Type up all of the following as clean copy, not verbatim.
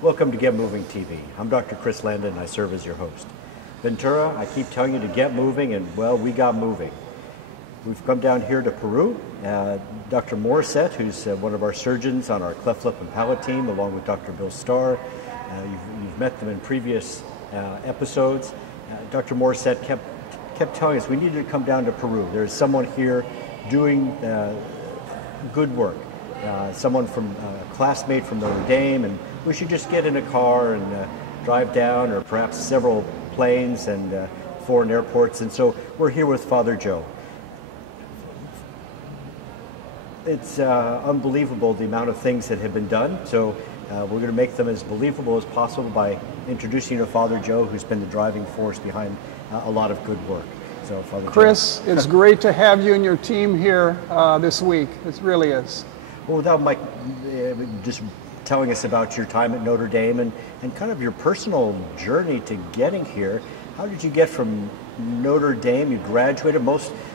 Welcome to Get Moving TV. I'm Dr. Chris Landon and I serve as your host. Ventura, I keep telling you to get moving, and well, we got moving. We've come down here to Peru. Dr. Morissette, who's one of our surgeons on our cleft lip and palate team, along with Dr. Bill Starr. You've met them in previous episodes. Dr. Morissette kept telling us we needed to come down to Peru. There's someone here doing good work. Someone from a classmate from Notre Dame, and we should just get in a car and drive down, or perhaps several planes and foreign airports. And so we're here with Father Joe. It's unbelievable the amount of things that have been done. So we're going to make them as believable as possible by introducing you to Father Joe, who's been the driving force behind a lot of good work. So, Father Chris, Joe. It's great to have you and your team here this week. It really is. Well, without Mike just telling us about your time at Notre Dame and kind of your personal journey to getting here, how did you get from Notre Dame? You graduated.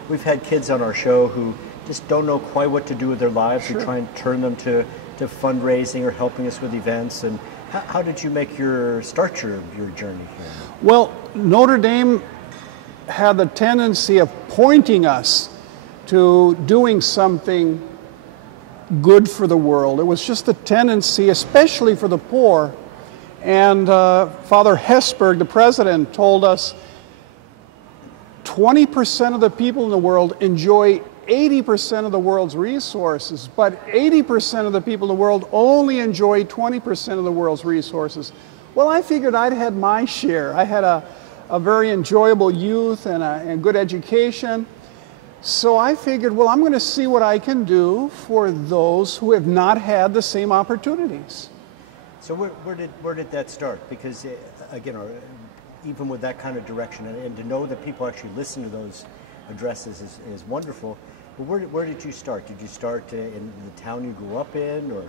We've had kids on our show who just don't know quite what to do with their lives. Sure. We try and turn them to fundraising or helping us with events. And how did you start your journey here? Well, Notre Dame had the tendency of pointing us to doing something good for the world. It was just a tendency, especially for the poor. And Father Hesburgh, the president, told us 20% of the people in the world enjoy 80% of the world's resources, but 80% of the people in the world only enjoy 20% of the world's resources. Well, I figured I'd had my share. I had a very enjoyable youth and good education. So I figured, well, I'm going to see what I can do for those who have not had the same opportunities. So where did that start? Because again, even with that kind of direction, and to know that people actually listen to those addresses is wonderful. But where did you start? Did you start in the town you grew up in, or?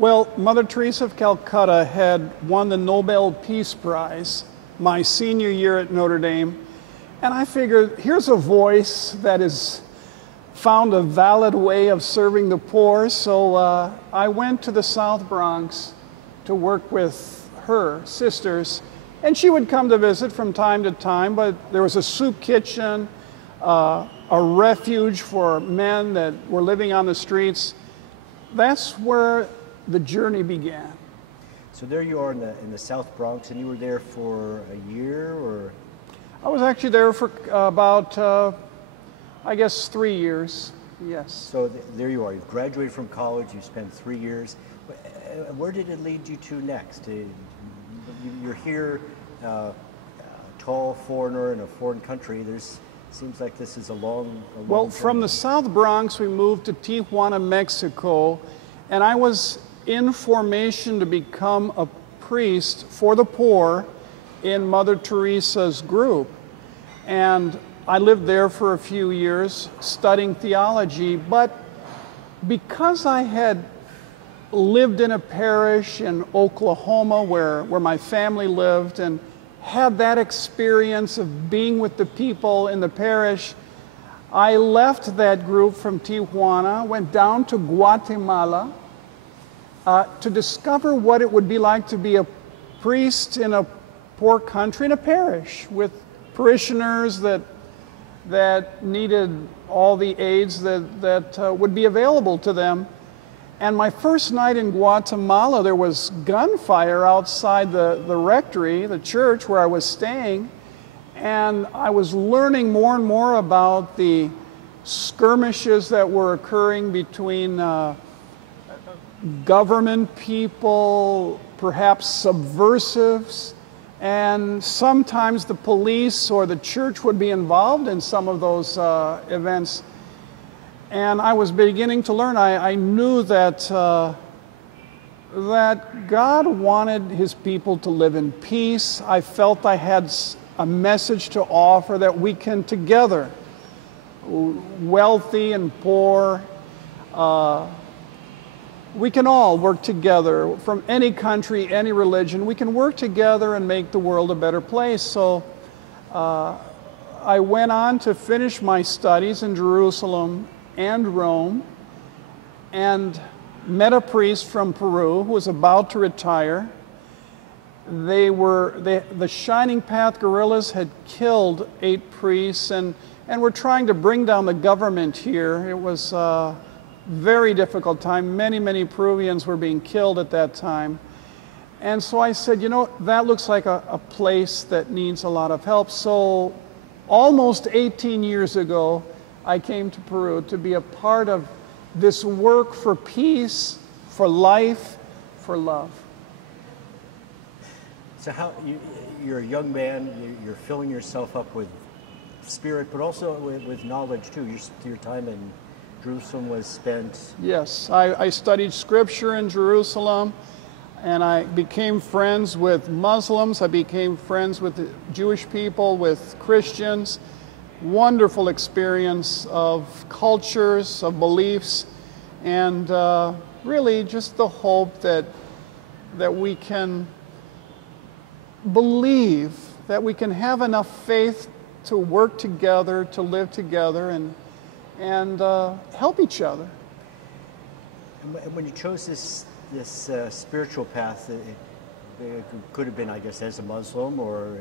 Well, Mother Teresa of Calcutta had won the Nobel Peace Prize my senior year at Notre Dame. And I figured, here's a voice that has found a valid way of serving the poor. So I went to the South Bronx to work with her sisters. And she would come to visit from time to time, but there was a soup kitchen, a refuge for men that were living on the streets. That's where the journey began. So there you are in the South Bronx, and you were there for a year, or? I was actually there for about, I guess, 3 years, yes. So there you are. You've graduated from college. You spent 3 years. Where did it lead you to next? You're here, a tall foreigner in a foreign country. Seems like this is a long Well, journey. from the South Bronx, we moved to Tijuana, Mexico, and I was in formation to become a priest for the poor in Mother Teresa's group. And I lived there for a few years studying theology, but because I had lived in a parish in Oklahoma where my family lived and had that experience of being with the people in the parish, I left that group from Tijuana, went down to Guatemala to discover what it would be like to be a priest in a poor country, in a parish, with parishioners that needed all the aids that would be available to them. And my first night in Guatemala, there was gunfire outside the rectory, the church where I was staying, and I was learning more and more about the skirmishes that were occurring between government people, perhaps subversives, and sometimes the police or the church would be involved in some of those events. And I was beginning to learn. I knew that God wanted His people to live in peace. I felt I had a message to offer that we can together, wealthy and poor, we can all work together from any country, any religion. We can work together and make the world a better place. So I went on to finish my studies in Jerusalem and Rome, and met a priest from Peru who was about to retire. The Shining Path guerrillas had killed 8 priests and were trying to bring down the government here. It was a very difficult time. Many Peruvians were being killed at that time. And so I said, you know, that looks like a place that needs a lot of help. So almost 18 years ago, I came to Peru to be a part of this work for peace, for life, for love. So you're a young man, you're filling yourself up with spirit, but also with knowledge too. Your time in Jerusalem was spent... Yes, I studied scripture in Jerusalem, and I became friends with Muslims. I became friends with the Jewish people, with Christians. Wonderful experience of cultures, of beliefs, and really just the hope that we can believe, that we can have enough faith to work together, to live together, and help each other. And when you chose this spiritual path, it could have been, I guess, as a Muslim or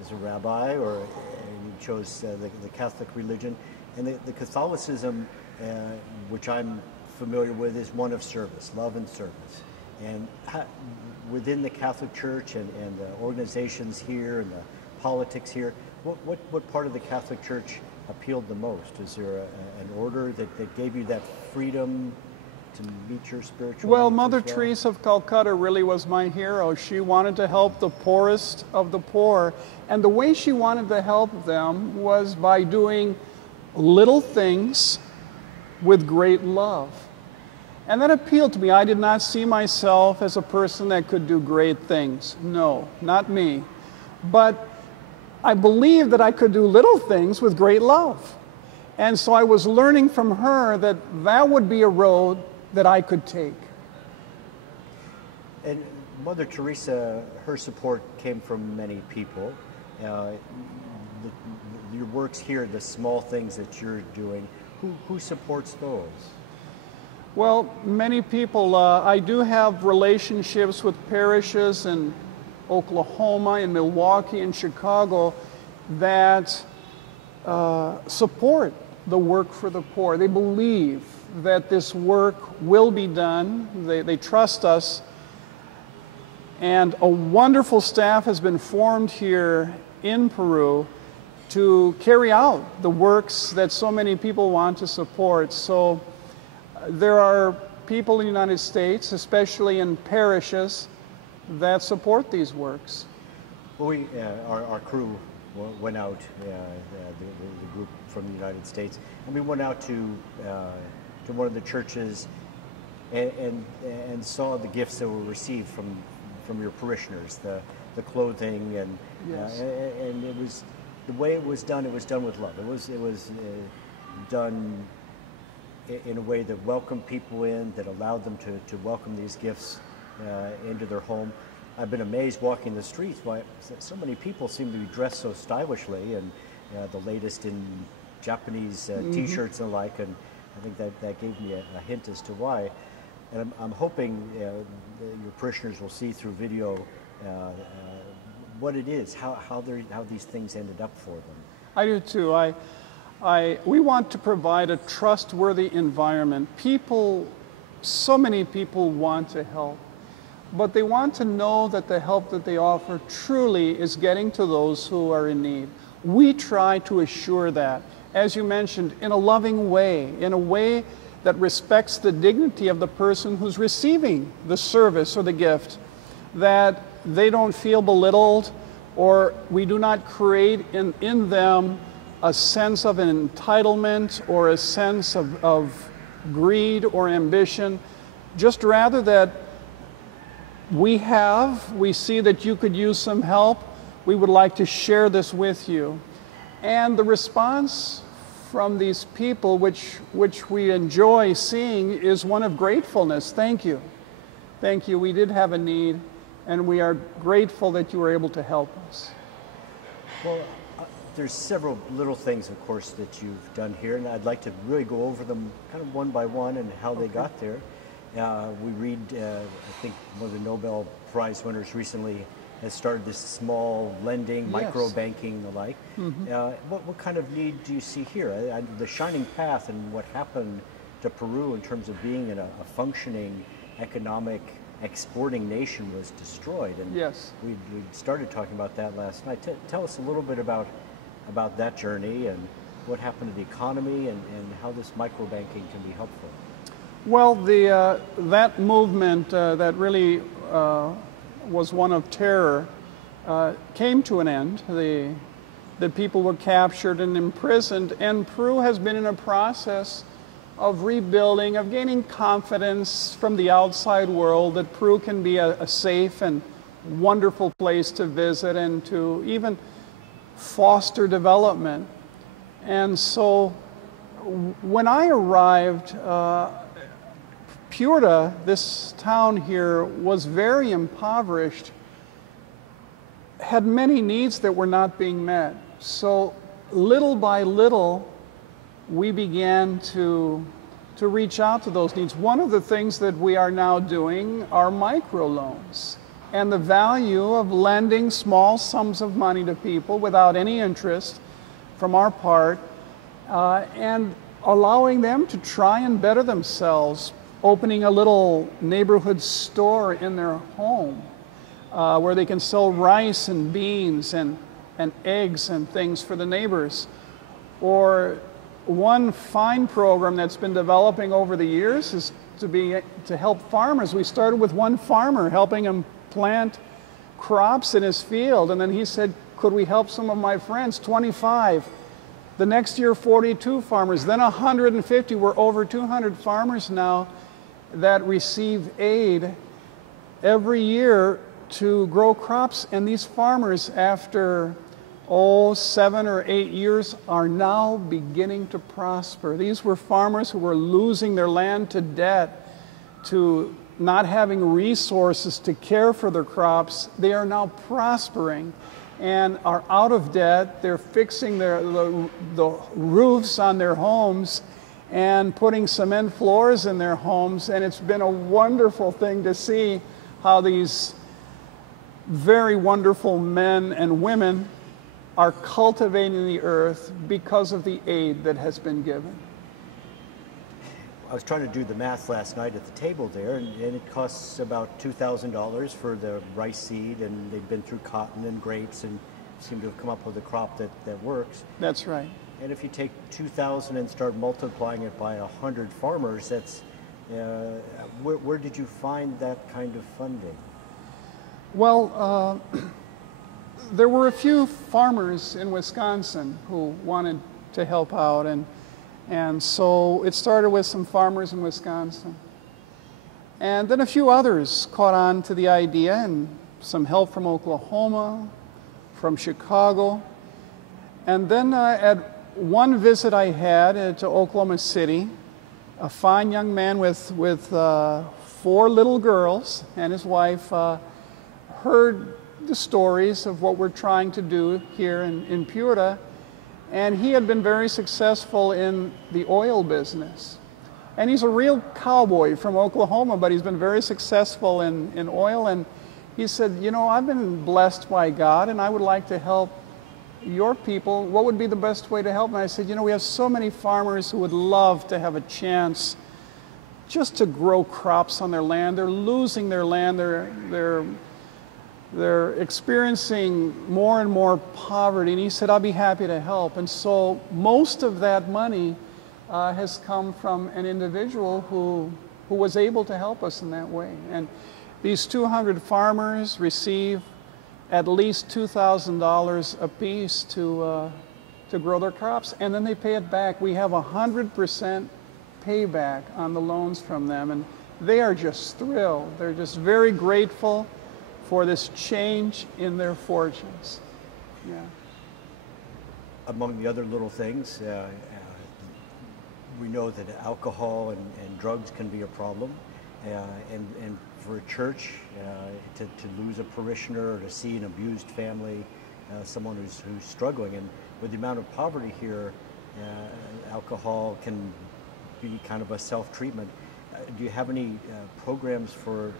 as a rabbi, or you chose the Catholic religion. And the Catholicism, which I'm familiar with, is one of service, love and service. And within the Catholic Church and the organizations here and the politics here, what part of the Catholic Church appealed the most? Is there an order that gave you that freedom to meet your spiritual Well, needs Mother as well? Teresa of Calcutta really was my hero. She wanted to help the poorest of the poor. And the way she wanted to help them was by doing little things with great love. And that appealed to me. I did not see myself as a person that could do great things. No, not me. But I believed that I could do little things with great love. And so I was learning from her that that would be a road that I could take. And Mother Teresa, her support came from many people. Your works here, the small things that you're doing, who supports those? Well, many people. I do have relationships with parishes in Oklahoma, in Milwaukee, in Chicago that support the work for the poor. They believe that this work will be done. They trust us. And a wonderful staff has been formed here in Peru to carry out the works that so many people want to support. So there are people in the United States, especially in parishes, that support these works. Well, our crew went out, the group from the United States, and we went out to one of the churches and saw the gifts that were received from your parishioners, the clothing and Yes. And it was the way it was done. It was done with love. It was done in a way that welcomed people in, that allowed them to welcome these gifts into their home. I've been amazed walking the streets why so many people seem to be dressed so stylishly, and the latest in Japanese T-shirts and the like, and I think that gave me a hint as to why. And I'm hoping your parishioners will see through video what it is, how these things ended up for them. I do too. We want to provide a trustworthy environment. So many people want to help, but they want to know that the help that they offer truly is getting to those who are in need. We try to assure that, as you mentioned, in a loving way, in a way that respects the dignity of the person who's receiving the service or the gift, that they don't feel belittled, or we do not create in them a sense of an entitlement or a sense of greed or ambition, just rather that we see that you could use some help. We would like to share this with you. And the response from these people, which we enjoy seeing, is one of gratefulness. Thank you. Thank you. We did have a need, and we are grateful that you were able to help us. Well, there's several little things, of course, that you've done here, and I'd like to really go over them kind of one by one and how they got there. We read, I think one of the Nobel Prize winners recently has started this small lending, micro banking, the like. What kind of need do you see here? The shining path and what happened to Peru in terms of being in a functioning economic exporting nation was destroyed. And we started talking about that last night. Tell us a little bit about that journey and what happened to the economy and how this micro banking can be helpful. Well, that movement that really was one of terror came to an end. The people were captured and imprisoned, and Peru has been in a process of rebuilding, of gaining confidence from the outside world that Peru can be a safe and wonderful place to visit and to even foster development. And so when I arrived, Piura, this town here, was very impoverished, had many needs that were not being met. So little by little, we began to reach out to those needs. One of the things that we are now doing are microloans, and the value of lending small sums of money to people without any interest from our part, and allowing them to try and better themselves, opening a little neighborhood store in their home where they can sell rice and beans and eggs and things for the neighbors. Or one fine program that's been developing over the years is to help farmers. We started with one farmer, helping him plant crops in his field, and then he said, could we help some of my friends? 25. The next year, 42 farmers, then 150. We're over 200 farmers now that receive aid every year to grow crops, and these farmers, after 7 or 8 years, are now beginning to prosper. These were farmers who were losing their land to debt, to not having resources to care for their crops. They are now prospering and are out of debt. They're fixing the roofs on their homes and putting cement floors in their homes, and it's been a wonderful thing to see how these very wonderful men and women are cultivating the earth because of the aid that has been given. I was trying to do the math last night at the table there, and it costs about $2,000 for the rice seed, and they've been through cotton and grapes and seem to have come up with a crop that works. That's right. And if you take 2,000 and start multiplying it by 100 farmers, that's where did you find that kind of funding? Well, there were a few farmers in Wisconsin who wanted to help out, and so it started with some farmers in Wisconsin. And then a few others caught on to the idea, and some help from Oklahoma, from Chicago. And then at one visit I had to Oklahoma City, a fine young man with 4 little girls and his wife heard the stories of what we're trying to do here in Piura, and he had been very successful in the oil business. And he's a real cowboy from Oklahoma, but he's been very successful in oil. And he said, you know, I've been blessed by God, and I would like to help your people. What would be the best way to help? And I said, you know, we have so many farmers who would love to have a chance just to grow crops on their land. They're losing their land. They're experiencing more and more poverty. And he said, I'll be happy to help. And so most of that money has come from an individual who was able to help us in that way. And these 200 farmers receive at least $2,000 apiece to grow their crops, and then they pay it back. We have 100% payback on the loans from them, and they are just thrilled. They're just very grateful for this change in their fortunes. Yeah. Among the other little things, we know that alcohol and drugs can be a problem, and for a church to lose a parishioner or to see an abused family, someone who's struggling, and with the amount of poverty here, alcohol can be kind of a self-treatment. do you have any programs for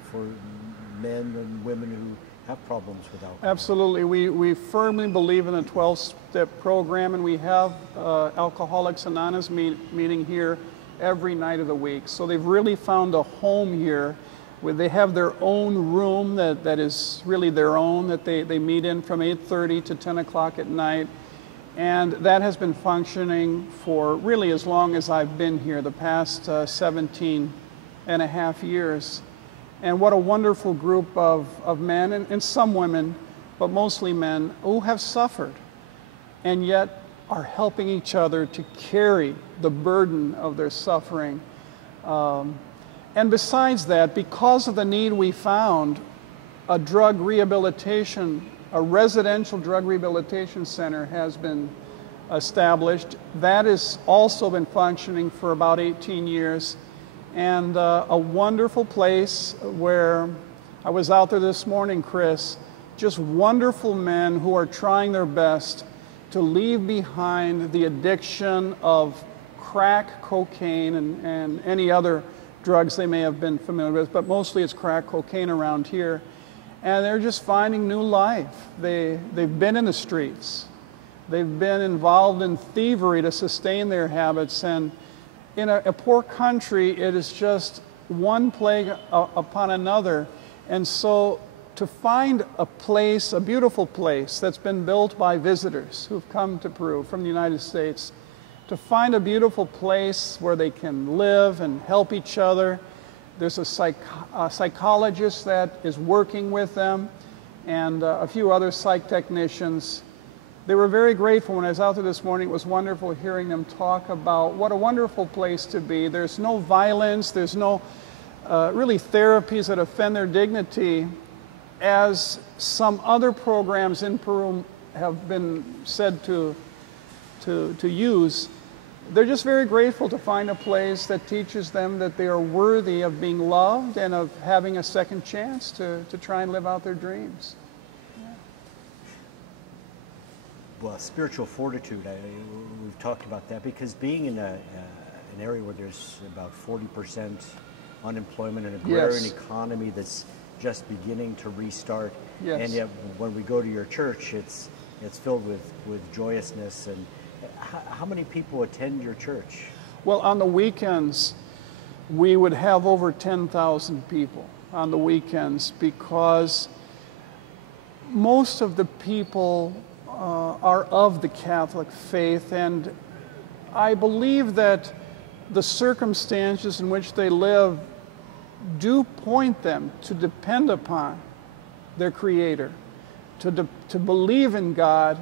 men and women who have problems with alcohol? Absolutely. We firmly believe in a 12-step program, and we have Alcoholics Anonymous meeting here every night of the week. So they've really found a home here where they have their own room that is really their own, that they meet in from 8:30 to 10 o'clock at night. And that has been functioning for really as long as I've been here, the past 17 and a half years. And what a wonderful group of men and some women, but mostly men, who have suffered and yet are helping each other to carry the burden of their suffering. And besides that, because of the need we found, a drug rehabilitation, a residential drug rehabilitation center has been established. That has also been functioning for about 18 years. And a wonderful place where I was out there this morning, Chris, just wonderful men who are trying their best to leave behind the addiction of crack cocaine and any other drugs they may have been familiar with, but mostly it's crack cocaine around here. And they're just finding new life. They've been in the streets. They've been involved in thievery to sustain their habits, and in a poor country, it is just one plague upon another. And so to find a place, a beautiful place that's been built by visitors who've come to Peru from the United States, to find a beautiful place where they can live and help each other. There's a psychologist that is working with them, and a few other psych technicians. They were very grateful. When I was out there this morning, it was wonderful hearing them talk about what a wonderful place to be. There's no violence, there's no really therapies that offend their dignity, as some other programs in Peru have been said to use. They're just very grateful to find a place that teaches them that they are worthy of being loved and of having a second chance to try and live out their dreams. Well, spiritual fortitude, we've talked about that, because being in an area where there's about 40% unemployment, an agrarian economy that's just beginning to restart, and yet when we go to your church, it's filled with joyousness. And how many people attend your church? Well, on the weekends, we would have over 10,000 people on the weekends, because most of the people are of the Catholic faith, and I believe that the circumstances in which they live do point them to depend upon their Creator, to believe in God,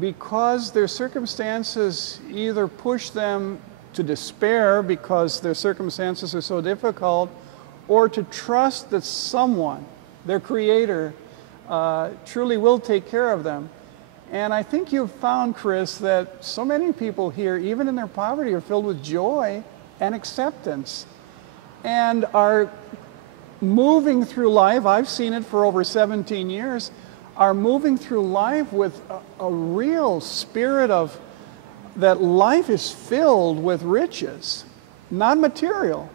because their circumstances either push them to despair because their circumstances are so difficult, or to trust that someone, their Creator, truly will take care of them. And I think you've found, Chris, that so many people here, even in their poverty, are filled with joy and acceptance and are moving through life. I've seen it for over 17 years, are moving through life with a real spirit of that life is filled with riches, not material,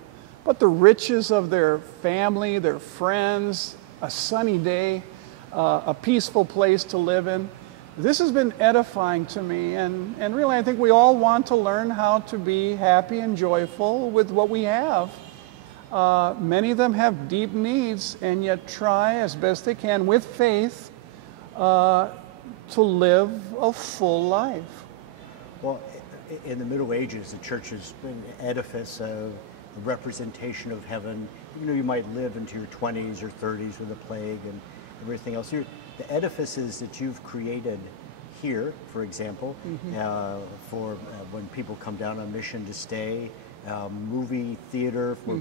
but the riches of their family, their friends, a sunny day, a peaceful place to live in. This has been edifying to me, and really I think we all want to learn how to be happy and joyful with what we have. Many of them have deep needs, and yet try as best they can with faith to live a full life. Well, in the Middle Ages, the church has been an edifice, a representation of heaven. You might live into your 20s or 30s with the plague and everything else. The edifices that you've created here, for example, for when people come down on mission to stay, movie theater for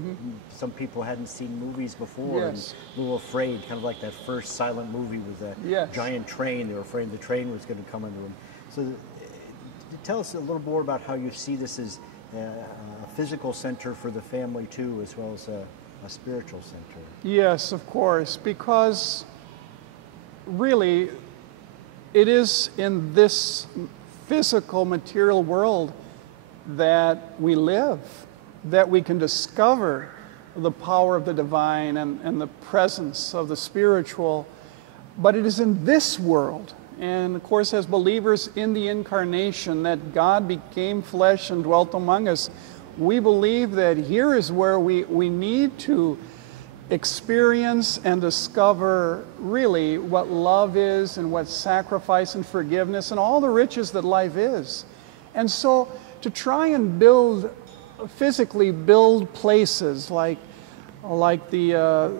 some people hadn't seen movies before and a little afraid, kind of like that first silent movie with a giant train. They were afraid the train was going to come into them. So tell us a little more about how you see this as a physical center for the family too, as well as a spiritual center. Yes, of course, because really it is in this physical material world that we live, that we can discover the power of the divine and the presence of the spiritual. But it is in this world, and of course as believers in the incarnation, that God became flesh and dwelt among us. We believe that here is where we need to experience and discover really what love is and what sacrifice and forgiveness and all the riches that life is. And so to try and physically build places like the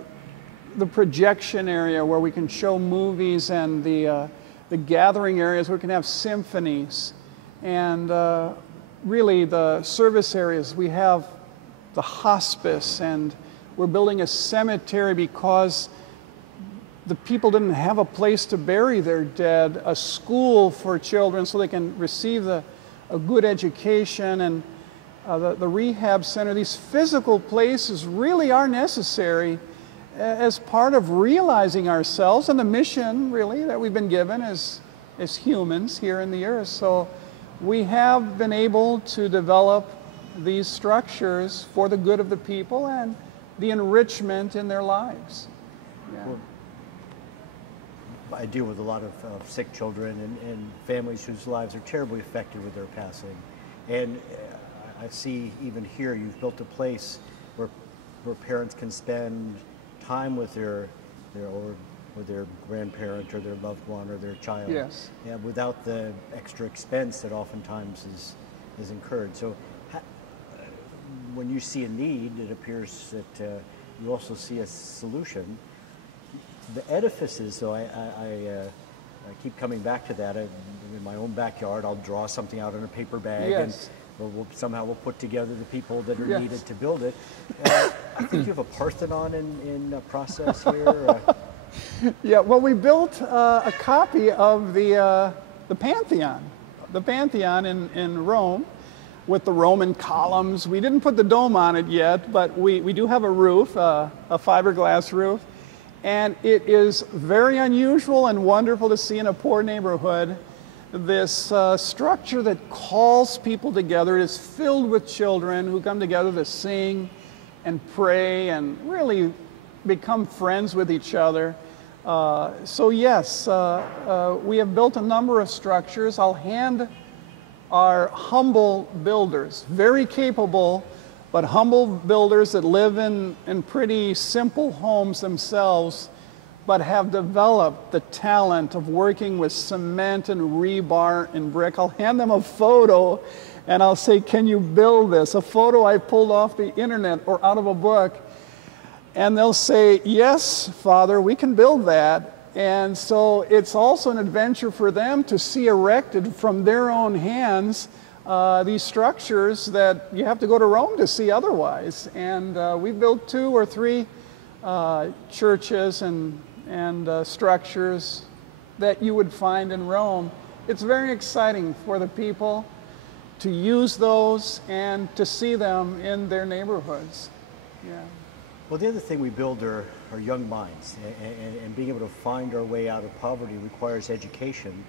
projection area where we can show movies, and the gathering areas where we can have symphonies, and really the service areas. We have the hospice, and we're building a cemetery because the people didn't have a place to bury their dead, a school for children so they can receive a good education, and the rehab center. These physical places really are necessary as part of realizing ourselves and the mission really that we've been given as humans here in the earth. So we have been able to develop these structures for the good of the people and the enrichment in their lives. Yeah. Well, I deal with a lot of sick children and families whose lives are terribly affected with their passing. And I see even here you've built a place where parents can spend time with their grandparent or their loved one or their child. Yes. Without the extra expense that oftentimes is incurred. So when you see a need, it appears that you also see a solution. The edifices, though, I keep coming back to that. In my own backyard, I'll draw something out in a paper bag, yes, and somehow we'll put together the people that are yes, needed to build it. I think you have a Parthenon in process here. Yeah, well, we built a copy of the Pantheon in Rome, with the Roman columns. We didn't put the dome on it yet, but we do have a roof, a fiberglass roof. And it is very unusual and wonderful to see in a poor neighborhood this structure that calls people together. It is filled with children who come together to sing and pray and really become friends with each other. So yes, we have built a number of structures. I'll hand our humble builders, very capable, but humble builders that live in pretty simple homes themselves, but have developed the talent of working with cement and rebar and brick. I'll hand them a photo and I'll say, can you build this? A photo I pulled off the internet or out of a book. And they'll say, yes, Father, we can build that. And so it's also an adventure for them to see erected from their own hands these structures that you have to go to Rome to see otherwise. And we built 2 or 3 churches and structures that you would find in Rome. It's very exciting for the people to use those and to see them in their neighborhoods. Yeah. Well, the other thing we build are young minds, and being able to find our way out of poverty requires education.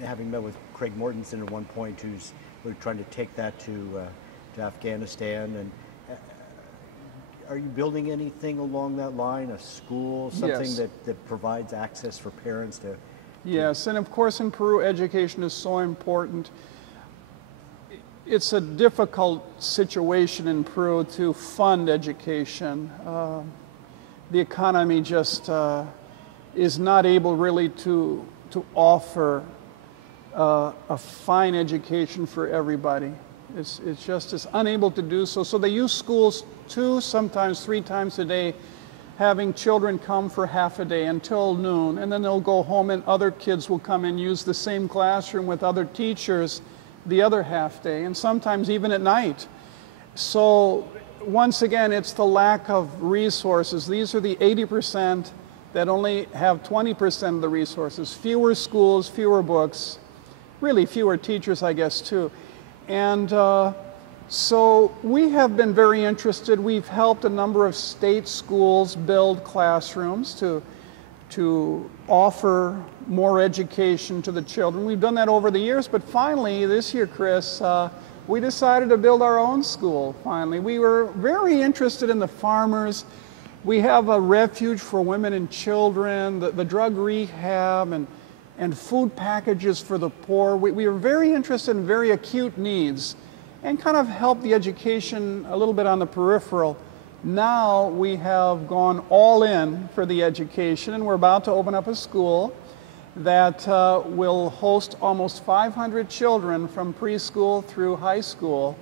Having met with Craig Mortensen at one point, who's really trying to take that to Afghanistan. And are you building anything along that line? A school, something yes, that provides access for parents to? Yes, and of course in Peru, education is so important. It's a difficult situation in Peru to fund education. The economy just is not able really to offer a fine education for everybody. It's just is unable to do so. So they use schools 2, sometimes 3 times a day, having children come for half a day until noon, and then they'll go home and other kids will come and use the same classroom with other teachers the other half day, and sometimes even at night. So once again, it's the lack of resources. These are the 80% that only have 20% of the resources. Fewer schools, fewer books, really fewer teachers, I guess, too. And so we have been very interested. We've helped a number of state schools build classrooms to offer more education to the children. We've done that over the years, but finally this year, Chris, we decided to build our own school finally. We were very interested in the farmers. We have a refuge for women and children, the drug rehab, and food packages for the poor. We were very interested in very acute needs and kind of help the education a little bit on the peripheral. Now we have gone all in for the education, and we're about to open up a school that will host almost 500 children from preschool through high school.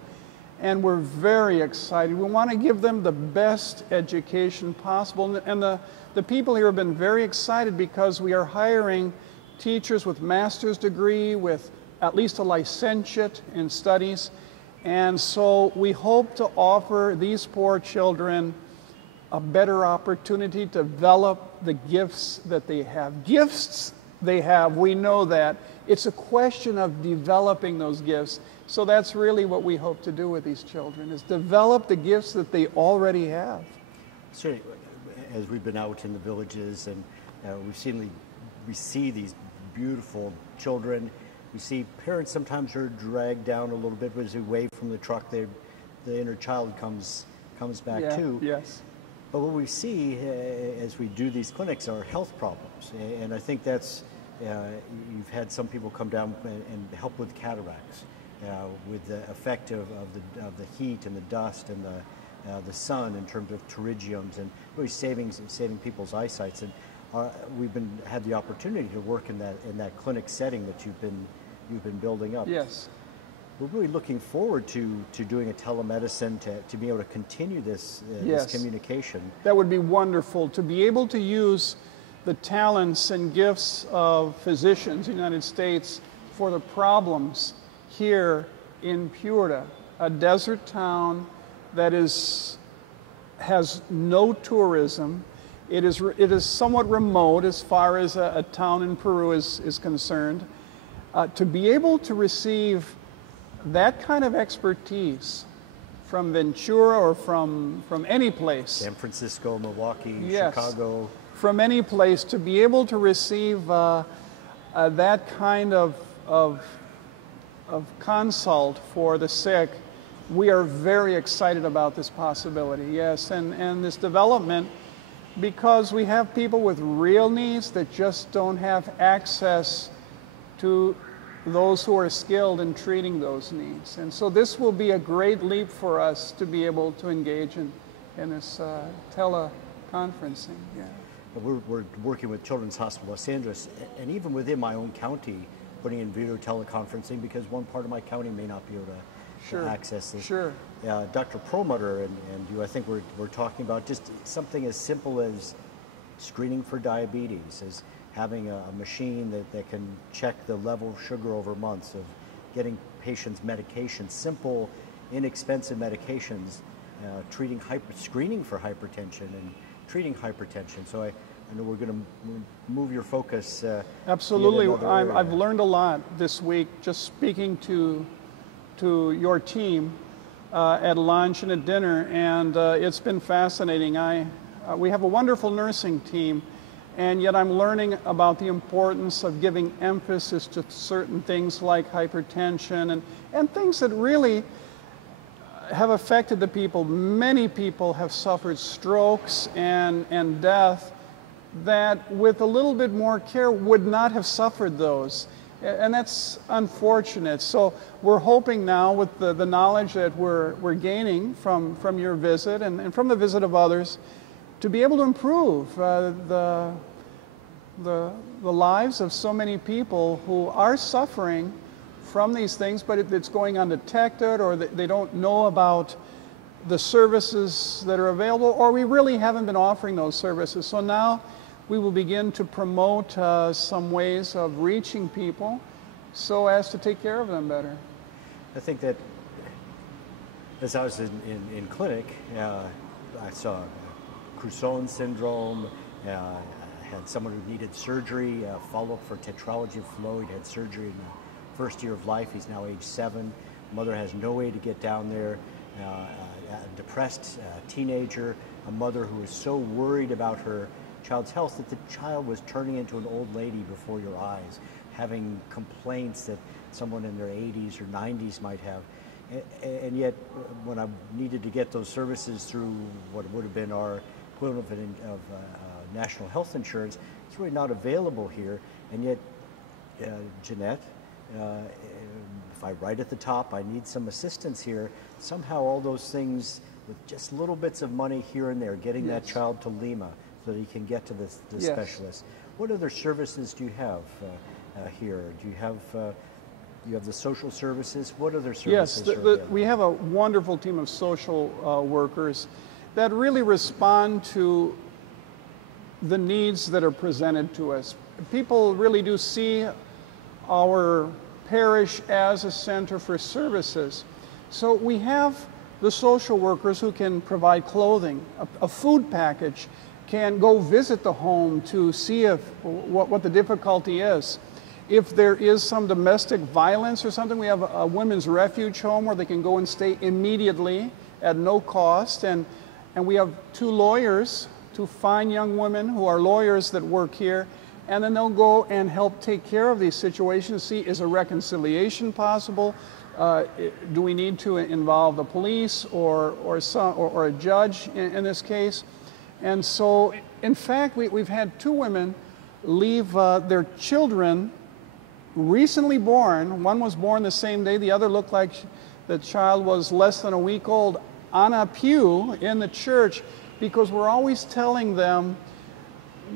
And we're very excited. We want to give them the best education possible. And the people here have been very excited because we are hiring teachers with master's degree, with at least a licentiate in studies. And so we hope to offer these poor children a better opportunity to develop the gifts that they have. Gifts they have, we know that. It's a question of developing those gifts. So that's really what we hope to do with these children, is develop the gifts that they already have. So as we've been out in the villages and we see these beautiful children. We see parents sometimes are dragged down a little bit, but as they wave from the truck, the inner child comes back too. Yes. But what we see as we do these clinics are health problems, and I think that's you've had some people come down and help with cataracts, with the effect of the heat and the dust and the sun in terms of pterygiums, and really saving people's eyesight. And we've had the opportunity to work in that clinic setting that you've been building up. Yes. We're really looking forward to doing a telemedicine to be able to continue this communication. That would be wonderful, to be able to use the talents and gifts of physicians in the United States for the problems here in Piura, a desert town that has no tourism. It is somewhat remote as far as a town in Peru is concerned. To be able to receive that kind of expertise from Ventura or from any place. San Francisco, Milwaukee, yes, Chicago. From any place, to be able to receive that kind of consult for the sick, we are very excited about this possibility, yes, and this development, because we have people with real needs that just don't have access to those who are skilled in treating those needs. And so this will be a great leap for us to be able to engage in this teleconferencing. Yeah. We're working with Children's Hospital Los Angeles, and even within my own county, putting in video teleconferencing, because one part of my county may not be able to access this. Sure. Dr. Perlmutter and you, I think we're talking about just something as simple as screening for diabetes, as having a machine that can check the level of sugar over months, of getting patients medications, simple, inexpensive medications, screening for hypertension and treating hypertension. So I know we're going to move your focus. Absolutely. I've learned a lot this week just speaking to your team at lunch and at dinner, and it's been fascinating. We have a wonderful nursing team, and yet I'm learning about the importance of giving emphasis to certain things like hypertension and things that really have affected the people. Many people have suffered strokes and death that with a little bit more care would not have suffered those. And that's unfortunate. So we're hoping now, with the knowledge that we're gaining from your visit and from the visit of others, to be able to improve the lives of so many people who are suffering from these things, but it's going undetected, or they don't know about the services that are available, or we really haven't been offering those services. So now we will begin to promote some ways of reaching people so as to take care of them better. I think that as I was in clinic, I saw Crouzon syndrome, had someone who needed surgery, follow-up for tetralogy of flow. He'd had surgery in the first year of life. He's now age 7. Mother has no way to get down there. A depressed teenager, a mother who is so worried about her child's health that the child was turning into an old lady before your eyes, having complaints that someone in their 80s or 90s might have. And yet, when I needed to get those services through what would have been our equivalent of national health insurance, it's really not available here. And yet, Jeanette, if I write at the top, I need some assistance here, somehow all those things, with just little bits of money here and there, getting that child to Lima so that he can get to the specialist. What other services do you have here? Do you have the social services? What other services? Yes, we have a wonderful team of social workers that really respond to the needs that are presented to us. People really do see our parish as a center for services. So we have the social workers who can provide clothing, a food package, can go visit the home to see what the difficulty is. If there is some domestic violence or something, we have a women's refuge home where they can go and stay immediately at no cost. And we have 2 lawyers, 2 fine young women who are lawyers that work here. And then they'll go and help take care of these situations, see is a reconciliation possible? Do we need to involve the police or a judge in this case? And so, in fact, we've had 2 women leave their children recently born. One was born the same day, the other looked like the child was less than a week old, on a pew in the church, because we're always telling them,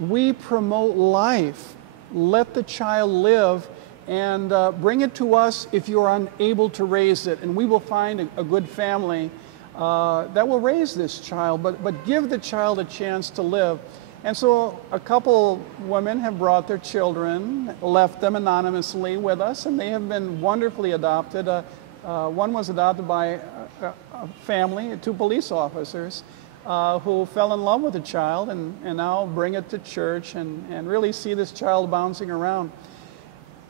we promote life. Let the child live, and bring it to us if you're unable to raise it, and we will find a good family that will raise this child, but give the child a chance to live. And so a couple women have brought their children, left them anonymously with us, and they have been wonderfully adopted. One was adopted by a family, 2 police officers, who fell in love with the child and now bring it to church and really see this child bouncing around.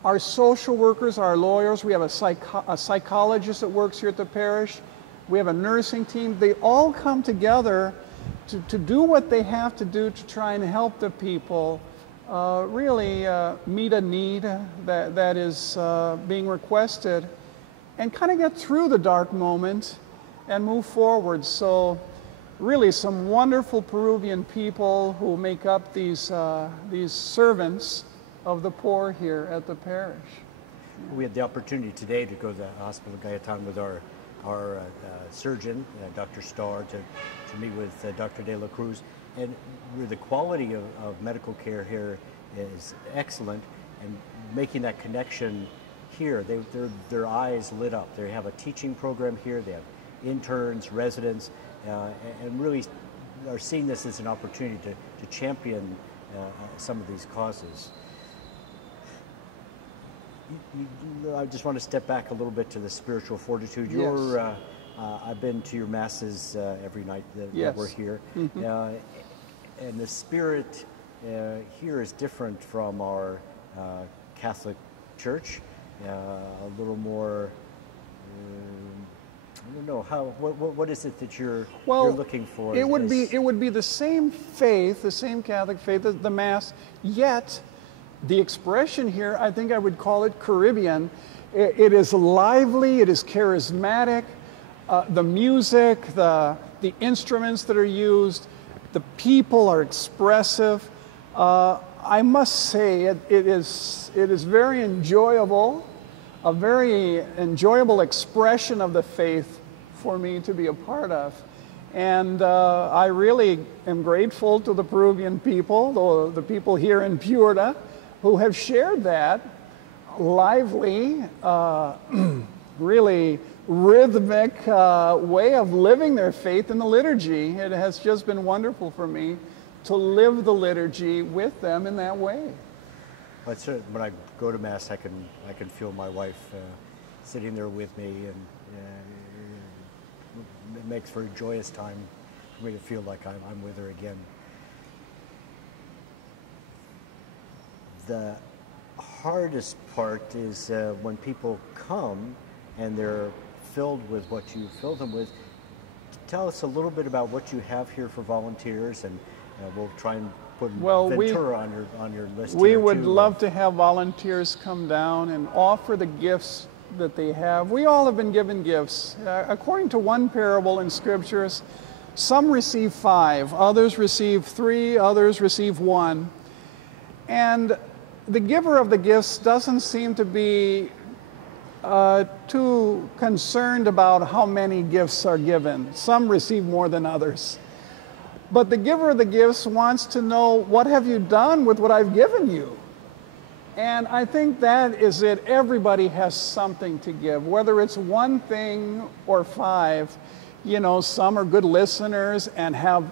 Our social workers, our lawyers, we have a psychologist that works here at the parish, we have a nursing team. They all come together to do what they have to do to try and help the people really meet a need that is being requested and kind of get through the dark moment and move forward. So really some wonderful Peruvian people who make up these servants of the poor here at the parish. We had the opportunity today to go to the Hospital Gaetan with our surgeon, Dr. Starr, to meet with Dr. De La Cruz, and the quality of medical care here is excellent, and making that connection here, their eyes lit up. They have a teaching program here, they have interns, residents, and really are seeing this as an opportunity to champion some of these causes. I just want to step back a little bit to the spiritual fortitude. Yes. I've been to your masses every night that we're here, and the spirit here is different from our Catholic Church. A little more. I don't know what is it that you're looking for? It would be the same faith, the same Catholic faith, the Mass, yet. The expression here, I think I would call it Caribbean. It is lively, it is charismatic. The music, the instruments that are used, the people are expressive. I must say it is very enjoyable, a very enjoyable expression of the faith for me to be a part of. And I really am grateful to the Peruvian people, the people here in Piura, who have shared that lively, really rhythmic way of living their faith in the liturgy. It has just been wonderful for me to live the liturgy with them in that way. When I go to Mass, I can feel my wife sitting there with me, and it makes for a joyous time for me to feel like I'm with her again. The hardest part is when people come and they're filled with what you fill them with. Tell us a little bit about what you have here for volunteers, and we'll try and put Ventura on your list. We would love to have volunteers come down and offer the gifts that they have. We all have been given gifts. According to one parable in scriptures, some receive 5, others receive 3, others receive 1. And the giver of the gifts doesn't seem to be too concerned about how many gifts are given. Some receive more than others. But the giver of the gifts wants to know, what have you done with what I've given you? And I think that is it. Everybody has something to give, whether it's one thing or 5. You know, some are good listeners and have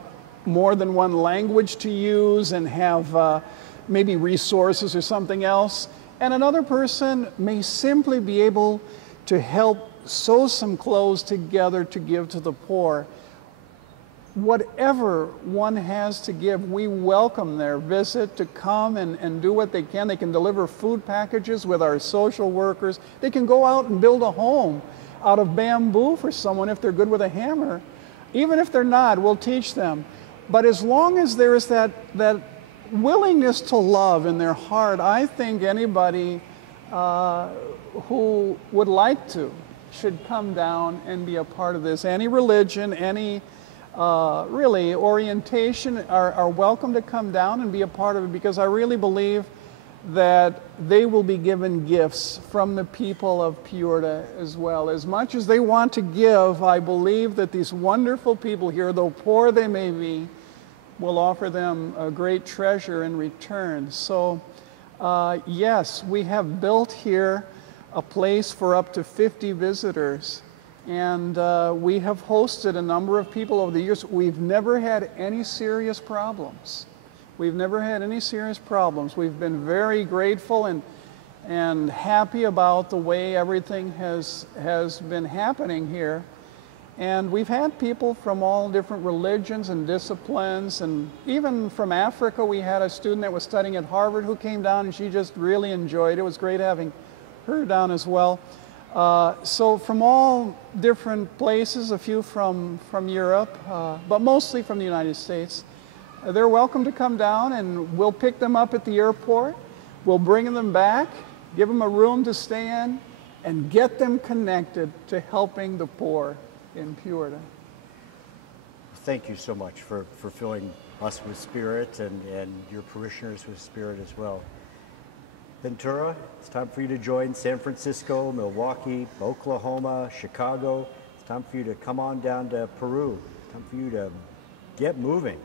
more than one language to use and have maybe resources or something else. And another person may simply be able to help sew some clothes together to give to the poor. Whatever one has to give, we welcome their visit to come and do what they can. They can deliver food packages with our social workers. They can go out and build a home out of bamboo for someone if they're good with a hammer. Even if they're not, we'll teach them. But as long as there is that willingness to love in their heart, I think anybody who would like to should come down and be a part of this. Any religion, any really orientation are welcome to come down and be a part of it, because I really believe that they will be given gifts from the people of Peoria as well. As much as they want to give, I believe that these wonderful people here, though poor they may be, will offer them a great treasure in return. So yes, we have built here a place for up to 50 visitors, and we have hosted a number of people over the years. We've never had any serious problems. We've never had any serious problems. We've been very grateful and happy about the way everything has been happening here. And we've had people from all different religions and disciplines, and even from Africa. We had a student that was studying at Harvard who came down, and she just really enjoyed it. It was great having her down as well. So from all different places, a few from Europe, but mostly from the United States. They're welcome to come down, and we'll pick them up at the airport. We'll bring them back, give them a room to stay in, and get them connected to helping the poor in Peoria. Thank you so much for filling us with spirit and your parishioners with spirit as well. Ventura, it's time for you to join San Francisco, Milwaukee, Oklahoma, Chicago. It's time for you to come on down to Peru. It's time for you to get moving.